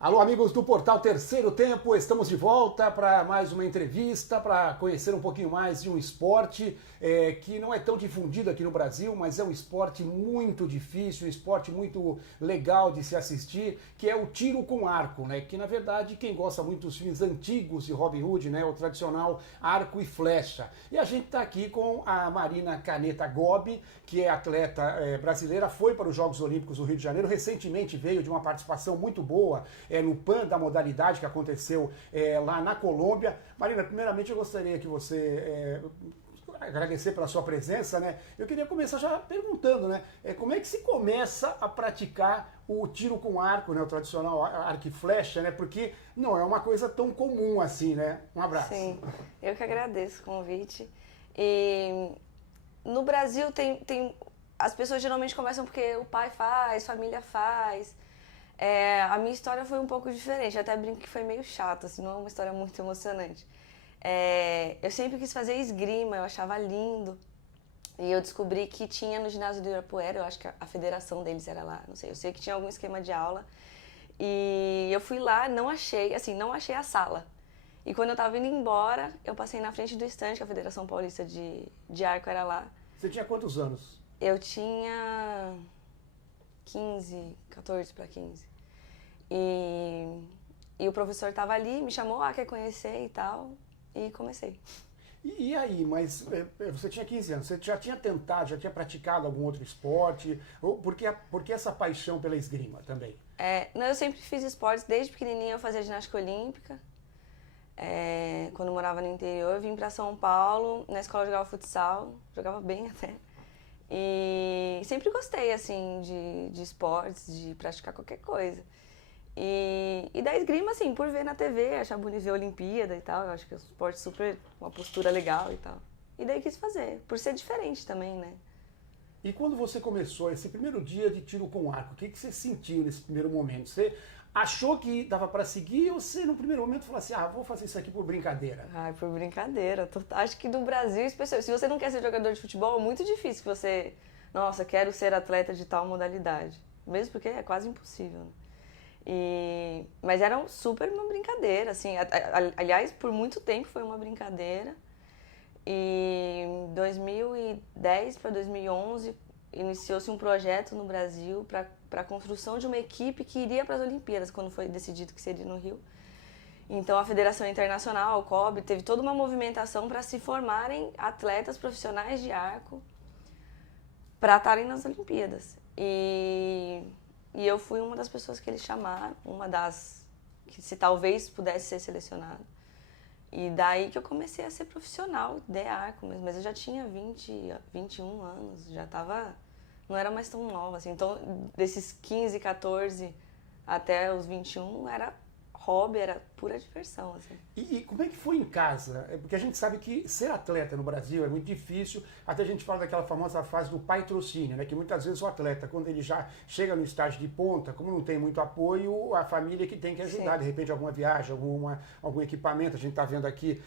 Alô, amigos do Portal Terceiro Tempo, estamos de volta para mais uma entrevista, para conhecer um pouquinho mais de um esporte que não é tão difundido aqui no Brasil, mas é um esporte muito difícil, um esporte muito legal de se assistir, que é o tiro com arco, né? Que na verdade quem gosta muito dos filmes antigos de Robin Hood, né? O tradicional arco e flecha. E a gente está aqui com a Marina Caneta Gobi, que é atleta brasileira, foi para os Jogos Olímpicos do Rio de Janeiro, recentemente veio de uma participação muito boa no PAN da modalidade que aconteceu lá na Colômbia. Marina, primeiramente eu gostaria que você agradecer pela sua presença, né? Eu queria começar já perguntando, né? Como é que se começa a praticar o tiro com arco, né? O tradicional arco e flecha, né? Porque não é uma coisa tão comum assim, né? Um abraço. Sim, eu que agradeço o convite. E no Brasil as pessoas geralmente começam porque o pai faz, família faz. A minha história foi um pouco diferente, eu até brinco que foi meio chata, assim, não é uma história muito emocionante. Eu sempre quis fazer esgrima, eu achava lindo. E eu descobri que tinha no ginásio do Ibirapuera, eu acho que a federação deles era lá, não sei, eu sei que tinha algum esquema de aula. E eu fui lá, não achei, assim, não achei a sala. E quando eu tava indo embora, eu passei na frente do estande, que a Federação Paulista de Arco era lá. Você tinha quantos anos? Eu tinha 15, 14 para 15. E, e o professor tava ali, me chamou, quer conhecer e tal, e comecei. E aí, mas você tinha 15 anos, você já tinha tentado, já tinha praticado algum outro esporte? Ou por que essa paixão pela esgrima também? Não, eu sempre fiz esportes, desde pequenininha eu fazia ginástica olímpica. Quando eu morava no interior, eu vim para São Paulo, na escola eu jogava futsal, jogava bem até. E sempre gostei, assim, de esportes, de praticar qualquer coisa. E da esgrima, assim, por ver na TV, achar bonito ver a Olimpíada e tal, eu acho que é um esporte super, uma postura legal e tal. E daí quis fazer, por ser diferente também, né? E quando você começou esse primeiro dia de tiro com arco, o que você sentiu nesse primeiro momento? Você achou que dava para seguir ou você no primeiro momento falou assim, vou fazer isso aqui por brincadeira? Ai, por brincadeira. Acho que no Brasil, especialmente, se você não quer ser jogador de futebol, é muito difícil que você, nossa, quero ser atleta de tal modalidade. Mesmo porque é quase impossível, né? Mas era super uma brincadeira, assim. Aliás, por muito tempo foi uma brincadeira. E em 2010 para 2011 iniciou-se um projeto no Brasil para a construção de uma equipe que iria para as Olimpíadas, quando foi decidido que seria no Rio. Então a Federação Internacional, o COB, teve toda uma movimentação para se formarem atletas profissionais de arco para estarem nas Olimpíadas. E eu fui uma das pessoas que eles chamaram, uma das que se talvez pudesse ser selecionada. E daí que eu comecei a ser profissional de arco mesmo, mas eu já tinha 21 anos, já estava, não era mais tão nova assim. Então, desses 15, 14 até os 21 era hobby, era pura diversão, assim. E como é que foi em casa? Porque a gente sabe que ser atleta no Brasil é muito difícil. Até a gente fala daquela famosa fase do patrocínio, né? Que muitas vezes o atleta, quando ele já chega no estágio de ponta, como não tem muito apoio, a família que tem que ajudar. Sim. De repente alguma viagem, algum equipamento. A gente está vendo aqui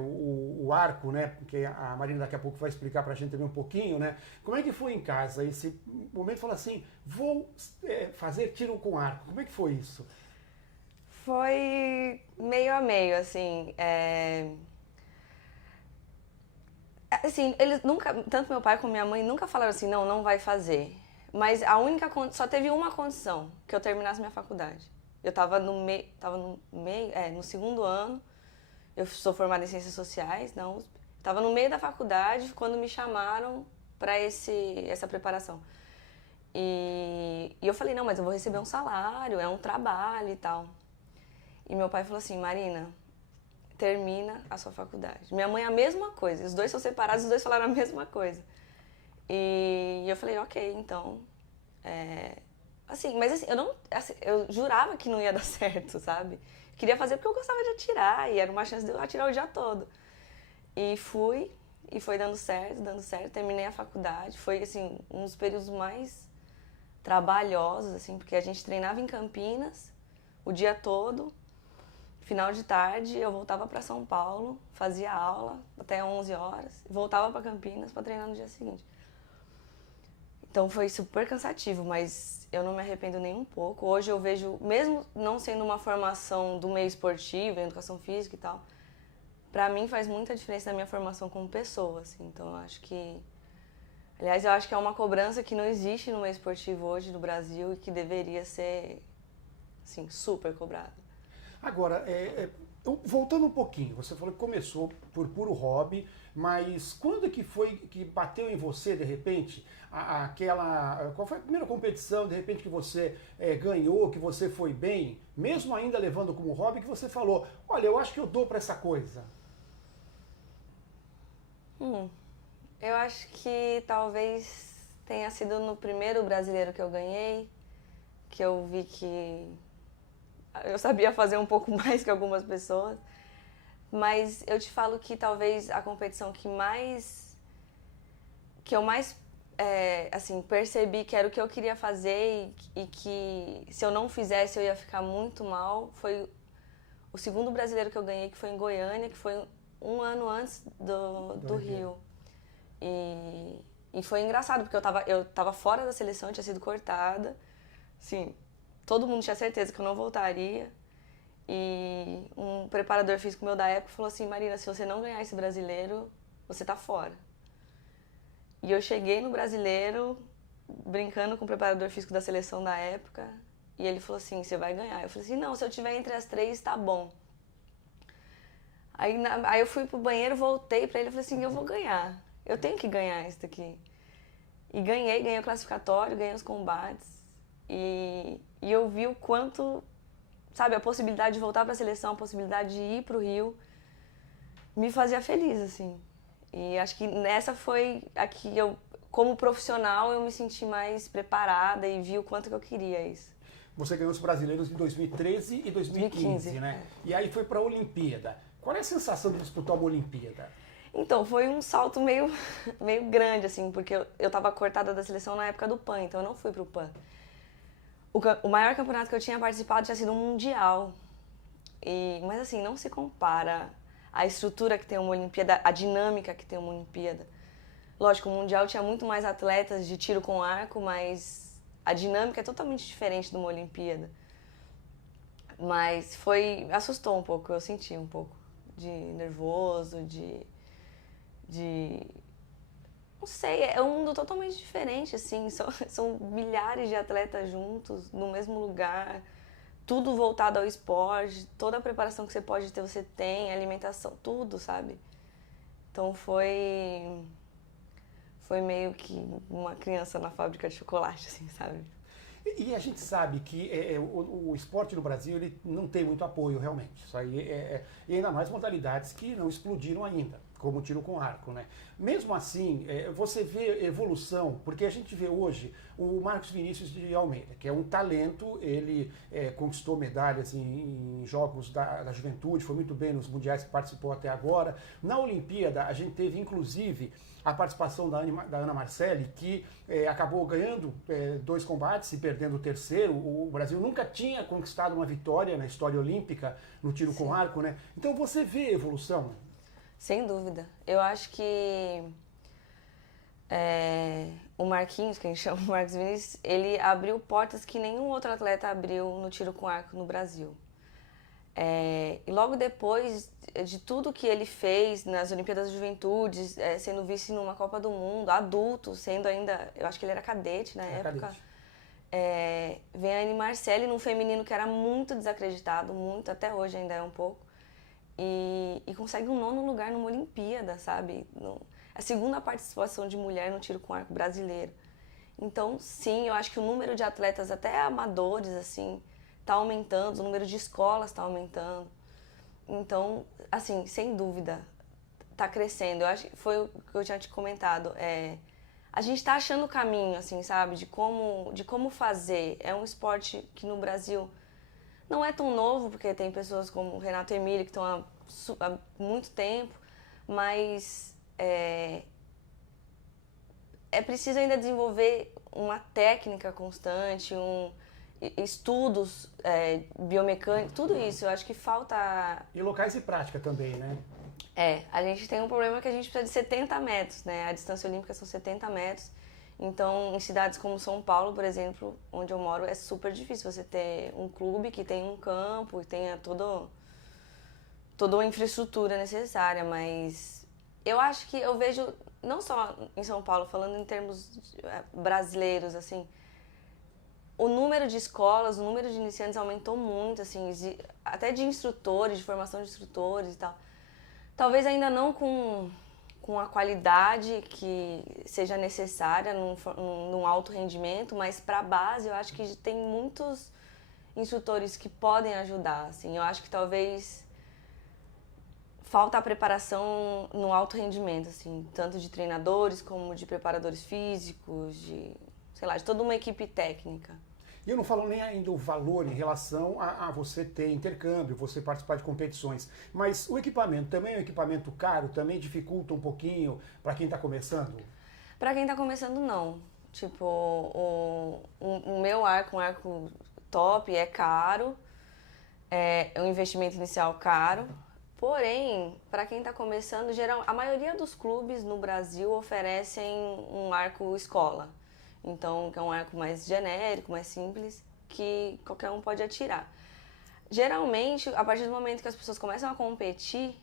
o arco, né? Que a Marina daqui a pouco vai explicar para a gente também um pouquinho, né? Como é que foi em casa esse momento? Fala assim, vou fazer tiro com arco. Como é que foi isso? Foi meio a meio, assim. Assim, eles nunca, tanto meu pai como minha mãe nunca falaram assim, não, não vai fazer. Mas só teve uma condição, que eu terminasse minha faculdade. Eu tava no segundo ano, eu sou formada em Ciências Sociais, na USP. Tava no meio da faculdade quando me chamaram para essa preparação. E eu falei, não, mas eu vou receber um salário, é um trabalho e tal. E meu pai falou assim, Marina, termina a sua faculdade. Minha mãe a mesma coisa, os dois são separados, os dois falaram a mesma coisa. E eu falei, ok, então... Mas assim, eu jurava que não ia dar certo, sabe? Queria fazer porque eu gostava de atirar, e era uma chance de eu atirar o dia todo. E fui, e foi dando certo, terminei a faculdade. Foi, assim, um dos períodos mais trabalhosos, assim, porque a gente treinava em Campinas o dia todo. Final de tarde, eu voltava para São Paulo, fazia aula até 11 horas, voltava para Campinas para treinar no dia seguinte. Então foi super cansativo, mas eu não me arrependo nem um pouco. Hoje eu vejo, mesmo não sendo uma formação do meio esportivo, em educação física e tal, pra mim faz muita diferença na minha formação como pessoa, assim. Então eu acho que... Aliás, eu acho que é uma cobrança que não existe no meio esportivo hoje no Brasil e que deveria ser, assim, super cobrada. Agora, voltando um pouquinho, você falou que começou por puro hobby, mas quando que foi que bateu em você, de repente, qual foi a primeira competição, de repente, que você ganhou, que você foi bem, mesmo ainda levando como hobby, que você falou, olha, eu acho que eu dou para essa coisa? Eu acho que talvez tenha sido no primeiro brasileiro que eu ganhei, que eu vi que eu sabia fazer um pouco mais que algumas pessoas. Mas eu te falo que talvez a competição que eu mais assim, percebi que era o que eu queria fazer e que se eu não fizesse eu ia ficar muito mal, foi o segundo brasileiro que eu ganhei, que foi em Goiânia, que foi um ano antes do Rio. E foi engraçado, porque eu tava fora da seleção, tinha sido cortada. Assim, todo mundo tinha certeza que eu não voltaria. E um preparador físico meu da época falou assim, Marina, se você não ganhar esse brasileiro, você tá fora. E eu cheguei no brasileiro, brincando com o preparador físico da seleção da época, e ele falou assim, você vai ganhar. Eu falei assim, não, se eu tiver entre as 3, tá bom. Aí eu fui pro banheiro, voltei pra ele e falei assim, eu vou ganhar. Eu tenho que ganhar isso daqui. E ganhei o classificatório, ganhei os combates. E eu vi o quanto, sabe, a possibilidade de voltar pra seleção, a possibilidade de ir pro Rio, me fazia feliz, assim. E acho que nessa foi a que eu, como profissional, eu me senti mais preparada e vi o quanto que eu queria isso. Você ganhou os brasileiros em 2013 e 2015, né? E aí foi pra Olimpíada. Qual é a sensação de disputar uma Olimpíada? Então, foi um salto meio grande, assim, porque eu tava cortada da seleção na época do PAN, então eu não fui pro PAN. O maior campeonato que eu tinha participado tinha sido um mundial. Mas assim, não se compara a estrutura que tem uma Olimpíada, a dinâmica que tem uma Olimpíada. Lógico, o mundial tinha muito mais atletas de tiro com arco, mas a dinâmica é totalmente diferente de uma Olimpíada. Mas assustou um pouco, eu senti um pouco de nervoso, não sei, é um mundo totalmente diferente, assim, são milhares de atletas juntos, no mesmo lugar, tudo voltado ao esporte, toda a preparação que você pode ter, você tem, alimentação, tudo, sabe? Então foi meio que uma criança na fábrica de chocolate, assim, sabe? E a gente sabe que o esporte no Brasil ele não tem muito apoio, realmente. Isso aí e ainda mais modalidades que não explodiram ainda, como o tiro com arco, né? Mesmo assim, você vê evolução, porque a gente vê hoje o Marcos Vinícius de Almeida, que é um talento, ele conquistou medalhas em jogos da juventude, foi muito bem nos mundiais que participou até agora. Na Olimpíada, a gente teve, inclusive, a participação da Ana Marcelli, que acabou ganhando 2 combates e perdendo o terceiro. O Brasil nunca tinha conquistado uma vitória na história olímpica no tiro com arco, né? Então você vê evolução? Sem dúvida. Eu acho que o Marquinhos, que a gente chama o Marcos Vinícius, ele abriu portas que nenhum outro atleta abriu no tiro com arco no Brasil. E logo depois de tudo que ele fez nas Olimpíadas da Juventude, sendo vice numa Copa do Mundo, adulto, sendo ainda, eu acho que ele era cadete na época, vem a Anne Marcelli num feminino que era muito desacreditado, muito, até hoje ainda é um pouco, e consegue um 9º lugar numa Olimpíada, sabe? A segunda participação de mulher no tiro com arco brasileiro. Então, sim, eu acho que o número de atletas, até amadores, assim, tá aumentando, o número de escolas tá aumentando. Então, assim, sem dúvida, tá crescendo. Eu acho que foi o que eu tinha te comentado. A gente tá achando o caminho, assim, sabe? De como fazer. É um esporte que no Brasil não é tão novo, porque tem pessoas como o Renato Emílio que estão há muito tempo, mas é preciso ainda desenvolver uma técnica constante, estudos biomecânicos, tudo isso. Eu acho que falta... E locais de prática também, né? A gente tem um problema que a gente precisa de 70 metros, né? A distância olímpica são 70 metros Então, em cidades como São Paulo, por exemplo, onde eu moro, é super difícil você ter um clube que tenha um campo e tenha toda uma infraestrutura necessária, mas eu acho que eu vejo, não só em São Paulo, falando em termos brasileiros, assim, o número de escolas, o número de iniciantes aumentou muito, assim, até de instrutores, de formação de instrutores e tal. Talvez ainda não com a qualidade que seja necessária num alto rendimento, mas para a base eu acho que tem muitos instrutores que podem ajudar, assim. Eu acho que talvez falta a preparação no alto rendimento, assim, tanto de treinadores como de preparadores físicos, sei lá, de toda uma equipe técnica. E eu não falo nem ainda o valor em relação a você ter intercâmbio, você participar de competições, mas o equipamento também é um equipamento caro, também dificulta um pouquinho para quem está começando? Para quem está começando, não. Tipo, o meu arco, um arco top, é caro, é um investimento inicial caro. Porém, para quem está começando, a maioria dos clubes no Brasil oferecem um arco escola. Então, que é um arco mais genérico, mais simples, que qualquer um pode atirar. Geralmente, a partir do momento que as pessoas começam a competir,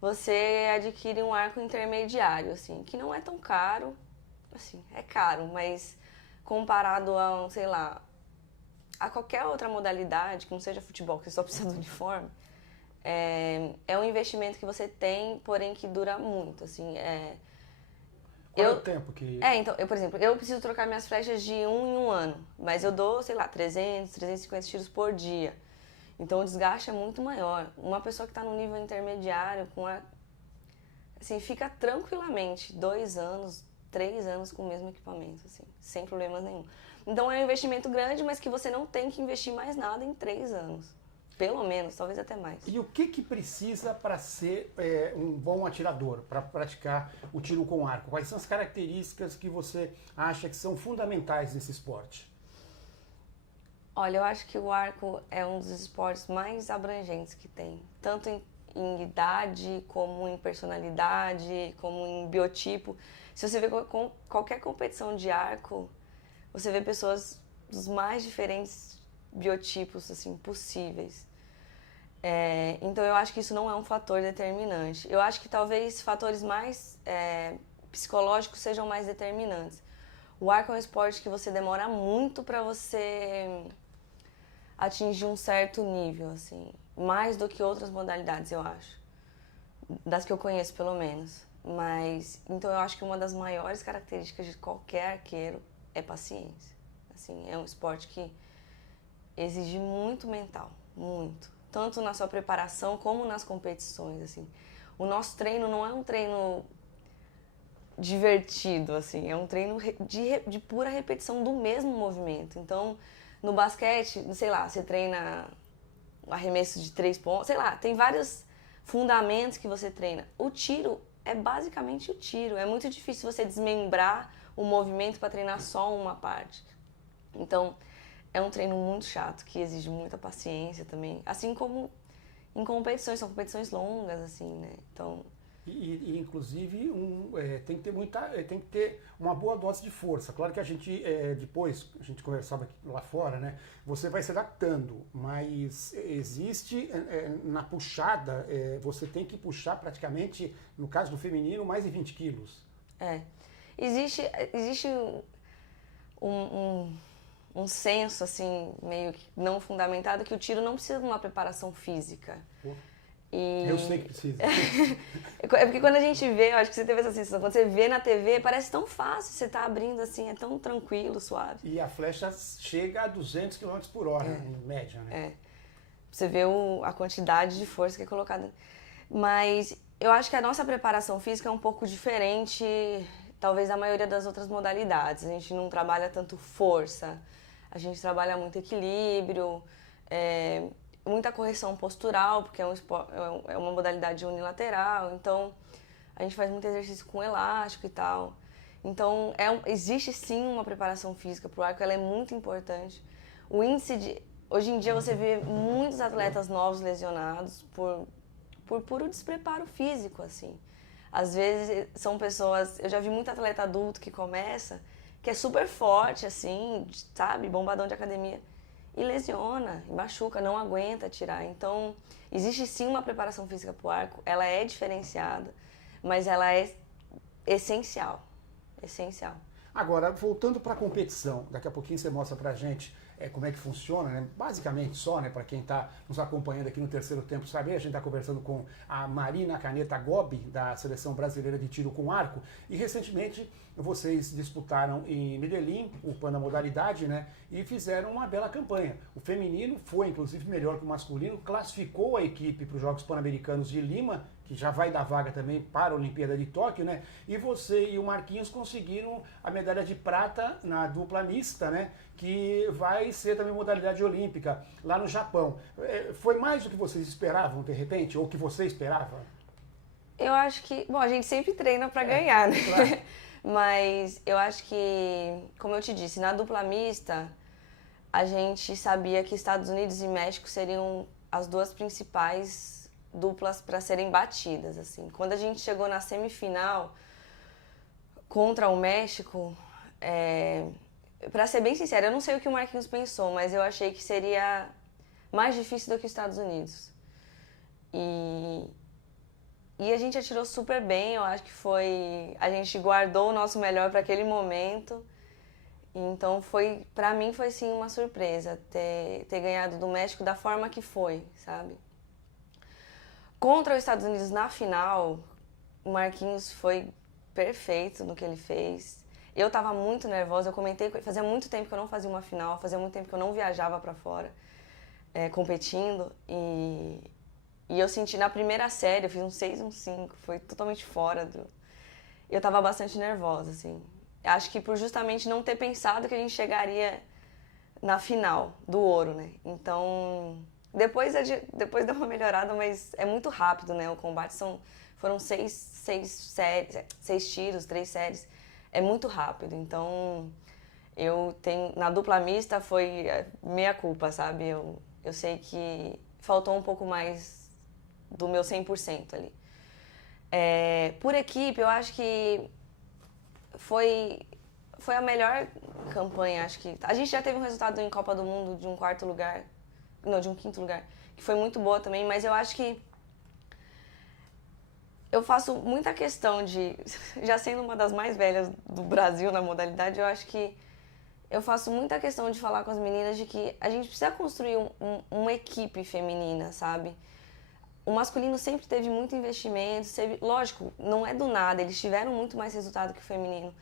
você adquire um arco intermediário, assim, que não é tão caro, assim, é caro, mas comparado a, sei lá, a qualquer outra modalidade, que não seja futebol, que você só precisa do uniforme, é um investimento que você tem, porém que dura muito, assim, Qual é o tempo que... então, por exemplo, eu preciso trocar minhas flechas de um em um ano, mas eu dou, sei lá, 300, 350 tiros por dia. Então o desgaste é muito maior. Uma pessoa que está no nível intermediário, assim, fica tranquilamente 2 anos, 3 anos com o mesmo equipamento, assim, sem problemas nenhum. Então é um investimento grande, mas que você não tem que investir mais nada em 3 anos. Pelo menos, talvez até mais. E o que precisa para ser um bom atirador, para praticar o tiro com arco? Quais são as características que você acha que são fundamentais nesse esporte? Olha, eu acho que o arco é um dos esportes mais abrangentes que tem. Tanto em idade, como em personalidade, como em biotipo. Se você vê qualquer competição de arco, você vê pessoas dos mais diferentes biotipos assim, possíveis. Então eu acho que isso não é um fator determinante. Eu acho que talvez fatores mais psicológicos sejam mais determinantes. O arco é um esporte que você demora muito para você atingir um certo nível, assim, mais do que outras modalidades, eu acho, das que eu conheço pelo menos. Mas então eu acho que uma das maiores características de qualquer arqueiro é paciência. Assim, é um esporte que exige muito mental, muito, tanto na sua preparação como nas competições, assim. O nosso treino não é um treino divertido, assim, é um treino de pura repetição do mesmo movimento. Então, no basquete, sei lá, você treina arremesso de 3 pontos, sei lá, tem vários fundamentos que você treina. O tiro é basicamente o tiro. É muito difícil você desmembrar o movimento para treinar só uma parte. Então, é um treino muito chato, que exige muita paciência também. Assim como em competições, são competições longas, assim, né? Então... E inclusive, tem que ter uma boa dose de força. Claro que a gente, depois, a gente conversava lá fora, né? Você vai se adaptando, mas existe, na puxada, você tem que puxar praticamente, no caso do feminino, mais de 20 quilos. Existe um senso, assim, meio que não fundamentado, que o tiro não precisa de uma preparação física. Eu sei que precisa. É porque quando a gente vê, eu acho que você teve essa sensação, quando você vê na TV, parece tão fácil, você tá abrindo assim, é tão tranquilo, suave. E a flecha chega a 200 km por hora, em média, né? Você vê a quantidade de força que é colocada. Mas eu acho que a nossa preparação física é um pouco diferente, talvez, da maioria das outras modalidades. A gente não trabalha tanto força, a gente trabalha muito equilíbrio, muita correção postural, porque é uma modalidade unilateral, então a gente faz muito exercício com elástico e tal. Então, existe sim uma preparação física para o arco, ela é muito importante. Hoje em dia você vê muitos atletas novos lesionados por puro despreparo físico, assim. Às vezes são pessoas... Eu já vi muito atleta adulto que começa que é super forte, assim, sabe? Bombadão de academia. E lesiona, e machuca, não aguenta tirar. Então, existe sim uma preparação física pro arco. Ela é diferenciada, mas ela é essencial. Essencial. Agora, voltando para a competição, daqui a pouquinho você mostra para a gente como é que funciona, né? Basicamente só, né, para quem está nos acompanhando aqui no terceiro tempo saber, a gente está conversando com a Marina Caneta Gobi, da Seleção Brasileira de Tiro com Arco, e recentemente vocês disputaram em Medellín, upando a modalidade, né, e fizeram uma bela campanha. O feminino foi, inclusive, melhor que o masculino, classificou a equipe para os Jogos Pan-Americanos de Lima, que já vai dar vaga também para a Olimpíada de Tóquio, né? E você e o Marquinhos conseguiram a medalha de prata na dupla mista, né? Que vai ser também modalidade olímpica lá no Japão. Foi mais do que vocês esperavam, de repente? Ou que você esperava? Eu acho que... Bom, a gente sempre treina para ganhar, né? Claro. Mas eu acho que, como eu te disse, na dupla mista, a gente sabia que Estados Unidos e México seriam as duas principais duplas para serem batidas, assim. Quando a gente chegou na semifinal contra o México, para ser bem sincera, eu não sei o que o Marquinhos pensou, mas eu achei que seria mais difícil do que os Estados Unidos. E a gente atirou super bem, eu acho que foi... A gente guardou o nosso melhor para aquele momento. Então, para mim, foi sim uma surpresa ter ganhado do México da forma que foi, sabe? Contra os Estados Unidos na final, o Marquinhos foi perfeito no que ele fez. Eu estava muito nervosa, eu comentei, fazia muito tempo que eu não fazia uma final, fazia muito tempo que eu não viajava para fora competindo. E eu senti na primeira série, eu fiz um 6 um 5, foi totalmente fora do... Eu estava bastante nervosa, assim. Acho que por justamente não ter pensado que a gente chegaria na final do ouro, né? Então... Depois deu uma melhorada, mas é muito rápido, né? O combate foram 6 tiros, 3 séries. É muito rápido. Então, na dupla mista foi meia culpa, sabe? Eu sei que faltou um pouco mais do meu 100% ali. Por equipe, eu acho que foi a melhor campanha. Acho que a gente já teve um resultado em Copa do Mundo de um quarto lugar. Não, de um quinto lugar, que foi muito boa também, mas eu acho que eu faço muita questão de, já sendo uma das mais velhas do Brasil na modalidade, eu acho que eu faço muita questão de falar com as meninas de que a gente precisa construir uma equipe feminina, sabe? O masculino sempre teve muito investimento, lógico, não é do nada, eles tiveram muito mais resultado que o feminino,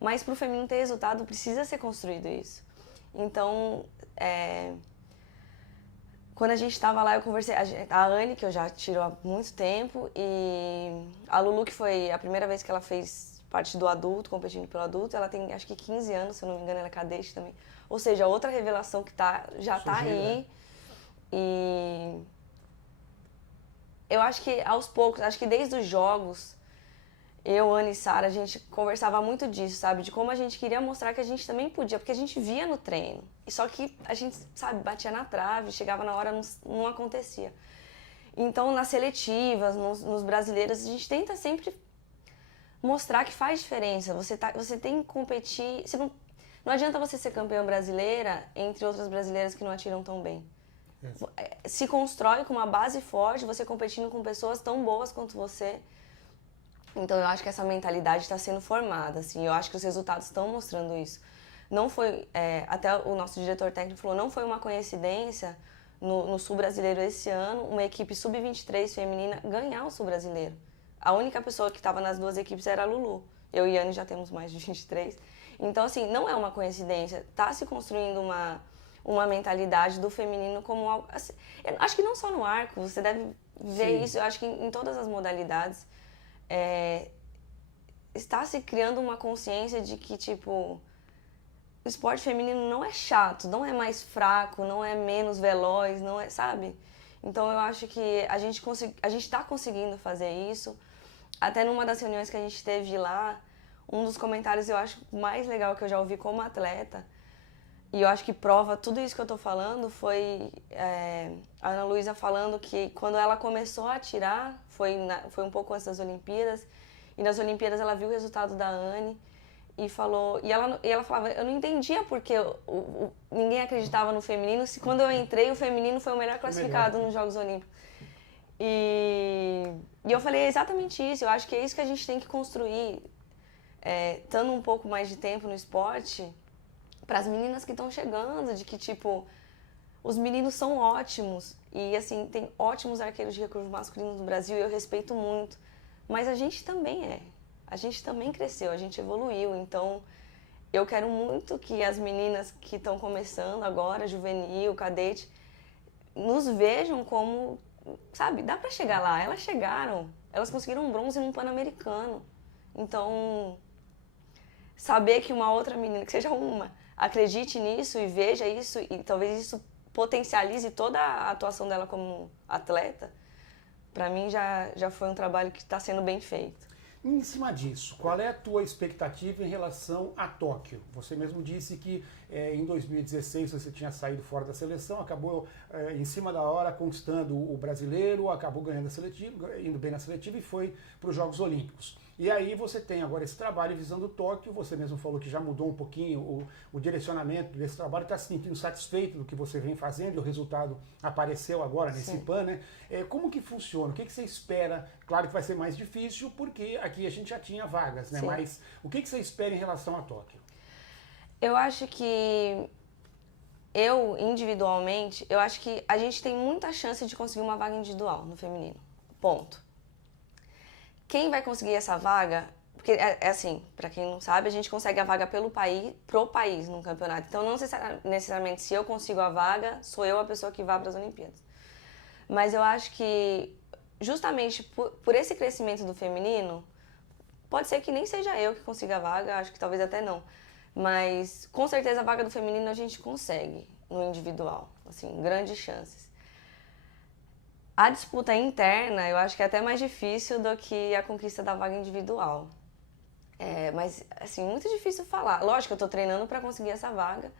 mas para o feminino ter resultado precisa ser construído isso. Então, quando a gente estava lá, eu conversei... A Anne, que eu já tiro há muito tempo, e a Lulu, que foi a primeira vez que ela fez parte do adulto, competindo pelo adulto, ela tem acho que 15 anos, se eu não me engano, ela é cadete também. Ou seja, outra revelação que já está aí. E eu acho que aos poucos, acho que desde os jogos, eu, Anne e Sara, a gente conversava muito disso, sabe? De como a gente queria mostrar que a gente também podia, porque a gente via no treino. E só que a gente, sabe, batia na trave, chegava na hora, não acontecia. Então, nas seletivas, nos brasileiros, a gente tenta sempre mostrar que faz diferença. Você tem que competir... Não adianta você ser campeã brasileira entre outras brasileiras que não atiram tão bem. Se constrói com uma base forte, você competindo com pessoas tão boas quanto você. Então, eu acho que essa mentalidade está sendo formada, assim. Eu acho que os resultados estão mostrando isso. Não foi... até o nosso diretor técnico falou, não foi uma coincidência no Sul Brasileiro esse ano, uma equipe sub-23 feminina ganhar o Sul Brasileiro. A única pessoa que estava nas duas equipes era a Lulu. Eu e a Anne já temos mais de 23. Então, assim, não é uma coincidência. Está se construindo uma mentalidade do feminino como algo... Assim, acho que não só no arco, você deve ver Sim. isso. Eu acho que em todas as modalidades está se criando uma consciência de que, tipo... O esporte feminino não é chato, não é mais fraco, não é menos veloz, não é, sabe? Então eu acho que a gente está conseguindo fazer isso. Até numa das reuniões que a gente teve lá, um dos comentários eu acho mais legal que eu já ouvi como atleta, e eu acho que prova tudo isso que eu tô falando, foi a Ana Luísa falando que quando ela começou a atirar, foi um pouco antes das Olimpíadas, e nas Olimpíadas ela viu o resultado da Anne, ela falava, eu não entendia porque ninguém acreditava no feminino, se quando eu entrei o feminino foi o melhor classificado nos Jogos Olímpicos. E eu falei, é exatamente isso, eu acho que é isso que a gente tem que construir, estando um pouco mais de tempo no esporte, para as meninas que estão chegando, de que, tipo, os meninos são ótimos, e, assim, tem ótimos arqueiros de recurvo masculino no Brasil, e eu respeito muito, mas a gente também a gente também cresceu, a gente evoluiu, então eu quero muito que as meninas que estão começando agora, juvenil, cadete, nos vejam como, sabe, dá pra chegar lá, elas chegaram, elas conseguiram um bronze num Pan-Americano, então saber que uma outra menina, que seja uma, acredite nisso e veja isso e talvez isso potencialize toda a atuação dela como atleta, pra mim já foi um trabalho que está sendo bem feito. Em cima disso, qual é a tua expectativa em relação a Tóquio? Você mesmo disse que em 2016 você tinha saído fora da seleção, acabou em cima da hora conquistando o brasileiro, acabou ganhando a seletiva, indo bem na seletiva e foi para os Jogos Olímpicos. E aí você tem agora esse trabalho visando Tóquio, você mesmo falou que já mudou um pouquinho o direcionamento desse trabalho, está se sentindo satisfeito do que você vem fazendo, e o resultado apareceu agora nesse PAN, né? Como que funciona? O que você espera? Claro que vai ser mais difícil, porque aqui a gente já tinha vagas, né? Sim. Mas o que você espera em relação a Tóquio? Eu acho que individualmente, eu acho que a gente tem muita chance de conseguir uma vaga individual no feminino. Ponto. Quem vai conseguir essa vaga, porque é assim, para quem não sabe, a gente consegue a vaga pro país no campeonato. Então, não necessariamente se eu consigo a vaga, sou eu a pessoa que vai para as Olimpíadas. Mas eu acho que, justamente por esse crescimento do feminino, pode ser que nem seja eu que consiga a vaga, acho que talvez até não. Mas, com certeza, a vaga do feminino a gente consegue no individual, assim, grandes chances. A disputa interna, eu acho que é até mais difícil do que a conquista da vaga individual. Mas, assim, muito difícil falar. Lógico, eu tô treinando para conseguir essa vaga.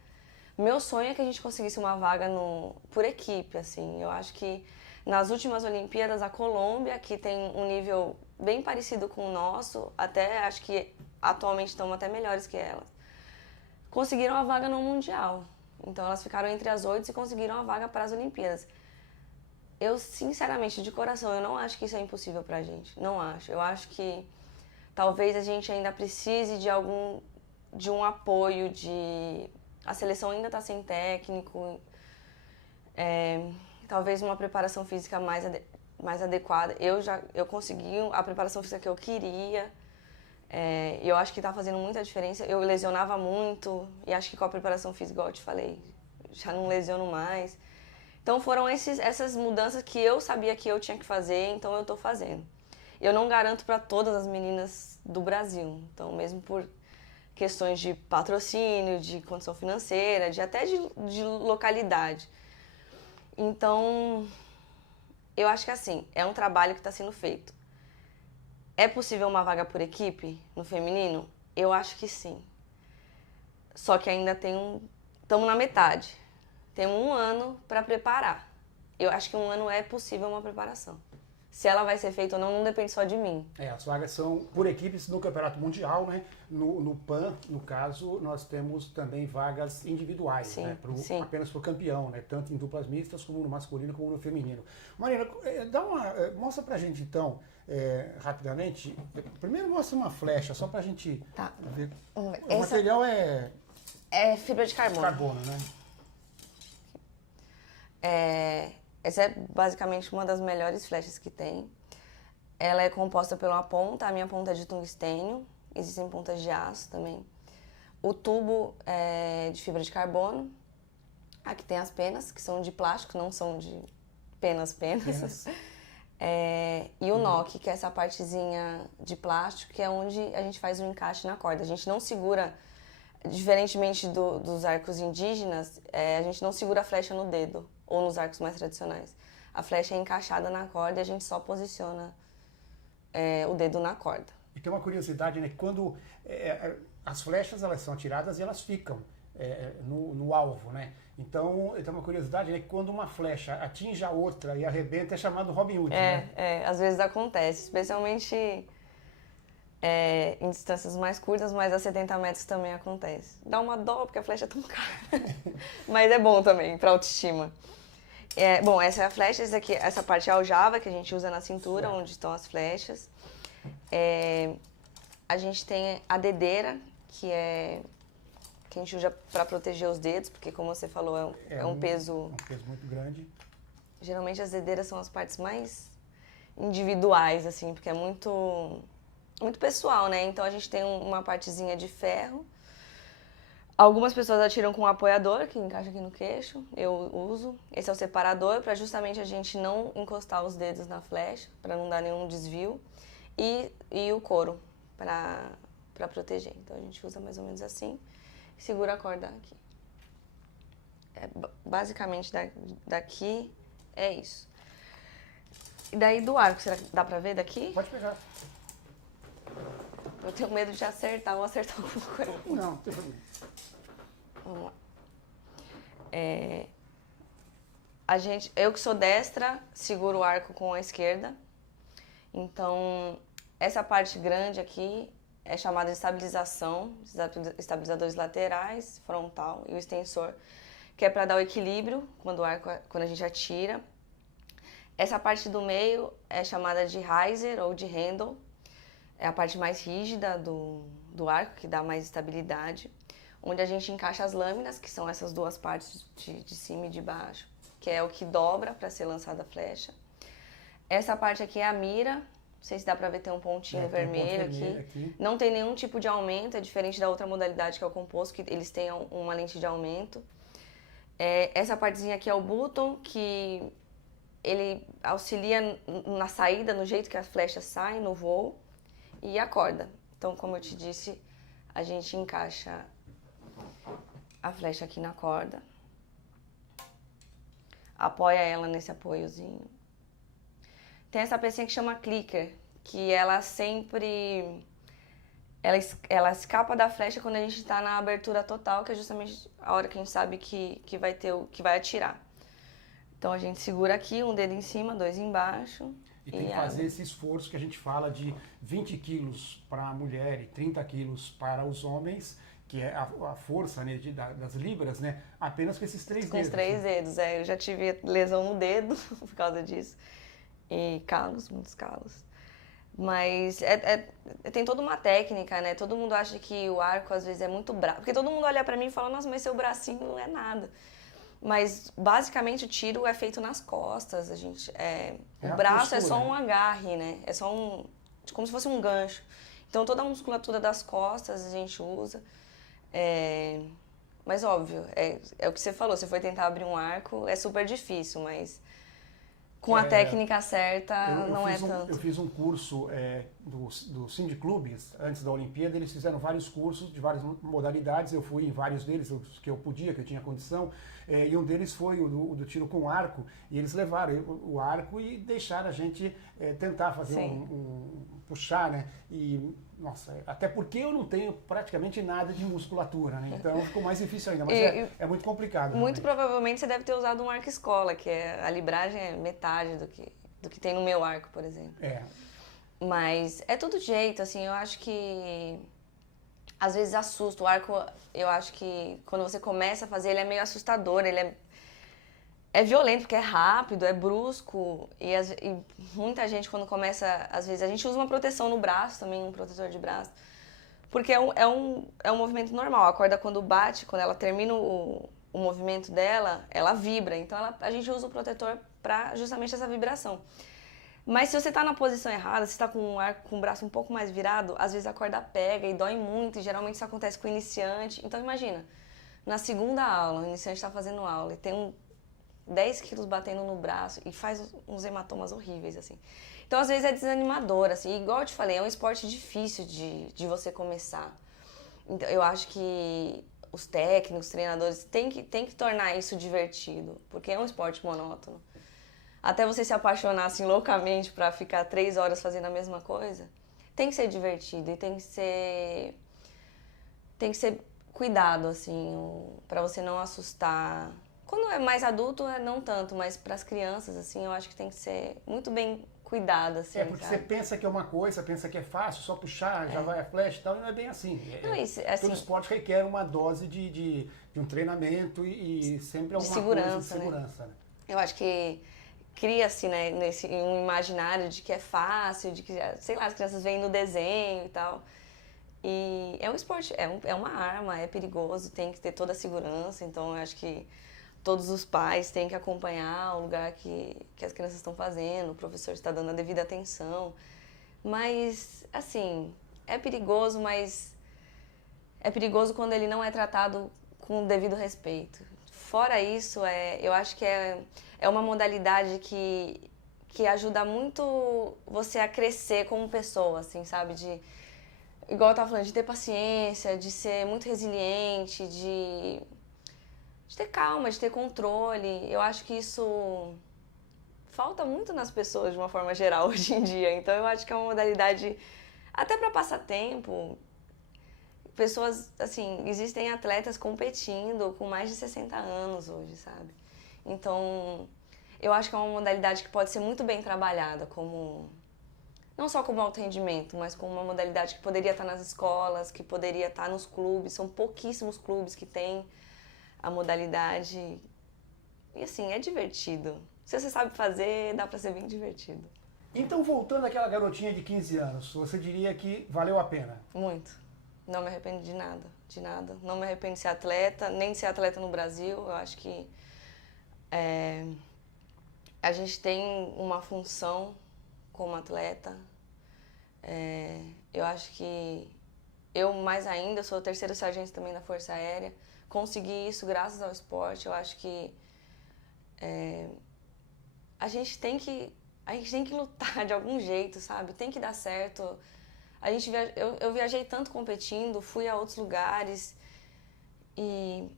Meu sonho é que a gente conseguisse uma vaga por equipe, assim. Eu acho que nas últimas Olimpíadas, a Colômbia, que tem um nível bem parecido com o nosso, até acho que atualmente estão até melhores que elas, conseguiram a vaga no Mundial. Então, elas ficaram entre as 8 e conseguiram a vaga para as Olimpíadas. Eu, sinceramente, de coração, eu não acho que isso é impossível pra gente. Não acho. Eu acho que talvez a gente ainda precise de um apoio, a seleção ainda tá sem técnico, talvez uma preparação física mais adequada. Eu consegui a preparação física que eu queria, e eu acho que tá fazendo muita diferença. Eu lesionava muito, e acho que com a preparação física, igual eu te falei, já não lesiono mais. Então foram essas mudanças que eu sabia que eu tinha que fazer, então eu tô fazendo. Eu não garanto para todas as meninas do Brasil, então mesmo por questões de patrocínio, de condição financeira, até de localidade. Então, eu acho que assim, é um trabalho que está sendo feito. É possível uma vaga por equipe no feminino? Eu acho que sim. Só que ainda estamos na metade. Temos 1 ano para preparar. Eu acho que 1 ano é possível uma preparação. Se ela vai ser feita ou não, não depende só de mim. As vagas são por equipes no Campeonato Mundial, né? No PAN, no caso, nós temos também vagas individuais, sim, né? sim. Apenas para o campeão, né? Tanto em duplas mistas, como no masculino, como no feminino. Marina, mostra pra gente então, rapidamente. Primeiro mostra uma flecha, só pra gente ver. O material é fibra de carbono. Carbono, né? Essa é basicamente uma das melhores flechas que tem. Ela é composta por uma ponta, a minha ponta é de tungstênio, existem pontas de aço também. O tubo é de fibra de carbono. Aqui tem as penas, que são de plástico, não são de penas. E o nock, que é essa partezinha de plástico, que é onde a gente faz o encaixe na corda. A gente não segura, diferentemente dos arcos indígenas, a gente não segura a flecha no dedo, ou nos arcos mais tradicionais. A flecha é encaixada na corda e a gente só posiciona o dedo na corda. E tem uma curiosidade, né? Quando as flechas elas são atiradas e elas ficam no alvo, né? Então, tem uma curiosidade, né? Que quando uma flecha atinge a outra e arrebenta, é chamado Robin Hood, né? Às vezes acontece, especialmente em distâncias mais curtas, mas a 70 metros também acontece. Dá uma dó, porque a flecha é tão cara. Mas é bom também, pra autoestima. Bom, essa é a flecha, essa parte é a aljava, que a gente usa na cintura, onde estão as flechas. A gente tem a dedeira, que a gente usa para proteger os dedos, porque como você falou, é um peso... Um peso muito grande. Geralmente as dedeiras são as partes mais individuais, assim, porque é muito, muito pessoal, né? Então a gente tem uma partezinha de ferro. Algumas pessoas atiram com um apoiador, que encaixa aqui no queixo, eu uso. Esse é o separador, para justamente a gente não encostar os dedos na flecha, para não dar nenhum desvio. E o couro, para proteger. Então a gente usa mais ou menos assim. Segura a corda aqui. Basicamente daqui é isso. E daí do arco, será que dá pra ver daqui? Pode pegar. Eu tenho medo de acertar ou acertar alguma coisa. Não, tem problema. Vamos lá. Eu que sou destra, seguro o arco com a esquerda. Então, essa parte grande aqui é chamada de estabilização, estabilizadores laterais, frontal e o extensor, que é para dar o equilíbrio quando a gente atira. Essa parte do meio é chamada de riser ou de handle, é a parte mais rígida do arco, que dá mais estabilidade, onde a gente encaixa as lâminas, que são essas duas partes de cima e de baixo, que é o que dobra para ser lançada a flecha. Essa parte aqui é a mira. Não sei se dá pra ver, tem um pontinho vermelho aqui. Não tem nenhum tipo de aumento, é diferente da outra modalidade que é o composto, que eles têm uma lente de aumento. Essa partezinha aqui é o button, que ele auxilia na saída, no jeito que a flecha sai, no voo. E a corda. Então, como eu te disse, a gente encaixa a flecha aqui na corda. Apoia ela nesse apoiozinho. Tem essa pecinha que chama clicker, que ela sempre... Ela escapa da flecha quando a gente está na abertura total, que é justamente a hora que a gente sabe que vai atirar. Então a gente segura aqui, um dedo em cima, dois embaixo. E tem que fazer esse esforço que a gente fala de 20 quilos para a mulher e 30 quilos para os homens, que é a força, né, das libras, né? Apenas com esses três dedos. Com os três dedos, eu já tive lesão no dedo por causa disso. E calos, muitos calos. Mas tem toda uma técnica, né? Todo mundo acha que o arco às vezes é muito bravo. Porque todo mundo olha pra mim e fala, nossa, mas seu bracinho não é nada. Mas basicamente o tiro é feito nas costas. O braço postura, é só um agarre, né? É só como se fosse um gancho. Então toda a musculatura das costas a gente usa. Mas óbvio, é o que você falou, você foi tentar abrir um arco, é super difícil, mas com a técnica certa não é tanto. Eu fiz um curso do Cindy Clubes, antes da Olimpíada, eles fizeram vários cursos de várias modalidades, eu fui em vários deles, que eu podia, que eu tinha condição, e um deles foi o do tiro com arco, e eles levaram o arco e deixaram a gente tentar fazer puxar, né? E, nossa, até porque eu não tenho praticamente nada de musculatura, né? Então ficou mais difícil ainda, mas é muito complicado. Muito provavelmente você deve ter usado um arco escola, que a libragem é metade do que tem no meu arco, por exemplo. Mas é todo jeito, assim, eu acho que às vezes assusta. O arco, eu acho que quando você começa a fazer, ele é meio assustador, ele é violento, porque é rápido, é brusco, e muita gente quando começa, às vezes, a gente usa uma proteção no braço também, um protetor de braço, porque é um movimento normal. A corda quando bate, quando ela termina o movimento dela, ela vibra, então a gente usa o protetor para justamente essa vibração. Mas se você está na posição errada, se está com o braço um pouco mais virado, às vezes a corda pega e dói muito, e geralmente isso acontece com o iniciante. Então imagina, na segunda aula, o iniciante está fazendo aula e tem 10 quilos batendo no braço e faz uns hematomas horríveis, assim. Então, às vezes, é desanimador, assim. Igual eu te falei, é um esporte difícil de você começar. Então, eu acho que os técnicos, os treinadores, têm que tornar isso divertido, porque é um esporte monótono. Até você se apaixonar, assim, loucamente pra ficar 3 horas fazendo a mesma coisa, tem que ser divertido e tem que ser cuidado, assim, pra você não assustar. Quando é mais adulto, não tanto, mas para as crianças, assim, eu acho que tem que ser muito bem cuidado, assim, porque sabe? você pensa que é uma coisa, pensa que é fácil, só puxar, já vai a flecha e tal, e não é bem assim. Não, assim, todo esporte requer uma dose de um treinamento e sempre alguma coisa de segurança, né? Eu acho que cria-se, né, um imaginário de que é fácil, de que, sei lá, as crianças veem no desenho e tal. E é um esporte, é uma arma, é perigoso, tem que ter toda a segurança, então eu acho que todos os pais têm que acompanhar o lugar que as crianças estão fazendo, o professor está dando a devida atenção. Mas, assim, é perigoso, mas é perigoso quando ele não é tratado com o devido respeito. Fora isso, eu acho que é uma modalidade que ajuda muito você a crescer como pessoa, assim, sabe? Igual eu tava falando, de ter paciência, de ser muito resiliente, de ter calma, de ter controle. Eu acho que isso falta muito nas pessoas de uma forma geral hoje em dia. Então eu acho que é uma modalidade, até para passar tempo, pessoas, assim, existem atletas competindo com mais de 60 anos hoje, sabe? Então eu acho que é uma modalidade que pode ser muito bem trabalhada, não só como alto rendimento, mas como uma modalidade que poderia estar nas escolas, que poderia estar nos clubes. São pouquíssimos clubes que têm a modalidade. E assim, é divertido. Se você sabe fazer, dá pra ser bem divertido. Então, voltando àquela garotinha de 15 anos, você diria que valeu a pena? Muito. Não me arrependo de nada, de nada. Não me arrependo de ser atleta, nem de ser atleta no Brasil. Eu acho que a gente tem uma função como atleta. Eu acho que eu, mais ainda, eu sou o 3º sargento também da Força Aérea. Consegui isso graças ao esporte. Eu acho que a gente tem que lutar de algum jeito, sabe? Tem que dar certo. Eu viajei tanto competindo, fui a outros lugares e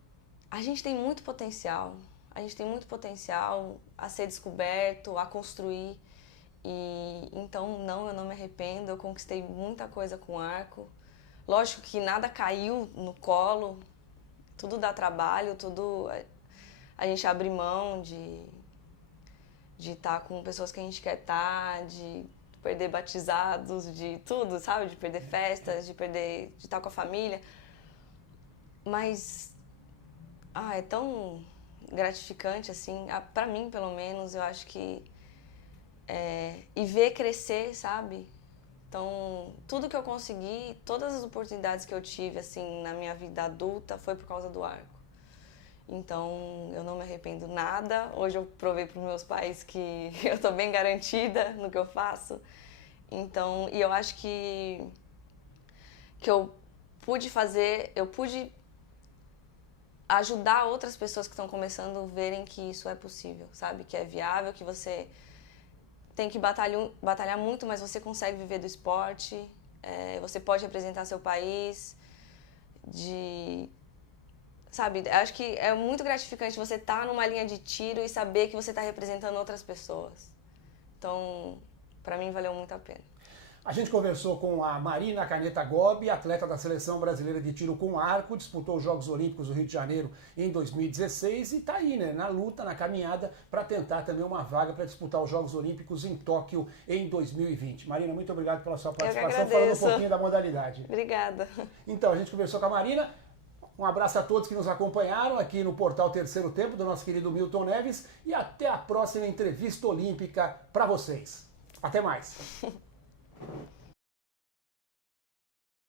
a gente tem muito potencial. A gente tem muito potencial a ser descoberto, a construir. E então, não, eu não me arrependo. Eu conquistei muita coisa com arco. Lógico que nada caiu no colo. Tudo dá trabalho, tudo a gente abre mão de estar com pessoas que a gente quer estar, de perder batizados, de tudo, sabe? De perder festas, de estar com a família. Mas, é tão gratificante, assim, pra mim, pelo menos, eu acho que e ver crescer, sabe? Então, tudo que eu consegui, todas as oportunidades que eu tive, assim, na minha vida adulta, foi por causa do arco. Então, eu não me arrependo nada. Hoje eu provei para os meus pais que eu estou bem garantida no que eu faço. Então, e eu acho que eu pude ajudar outras pessoas que estão começando a verem que isso é possível, sabe? Que é viável, que você tem que batalhar muito, mas você consegue viver do esporte, você pode representar seu país, sabe, acho que é muito gratificante você estar numa linha de tiro e saber que você está representando outras pessoas. Então, para mim, valeu muito a pena. A gente conversou com a Marina Caneta Gobi, atleta da Seleção Brasileira de Tiro com Arco, disputou os Jogos Olímpicos do Rio de Janeiro em 2016 e está aí, né, na luta, na caminhada, para tentar também uma vaga para disputar os Jogos Olímpicos em Tóquio em 2020. Marina, muito obrigado pela sua participação, falando um pouquinho da modalidade. Obrigada. Então, a gente conversou com a Marina. Um abraço a todos que nos acompanharam aqui no portal Terceiro Tempo do nosso querido Milton Neves e até a próxima entrevista olímpica para vocês. Até mais!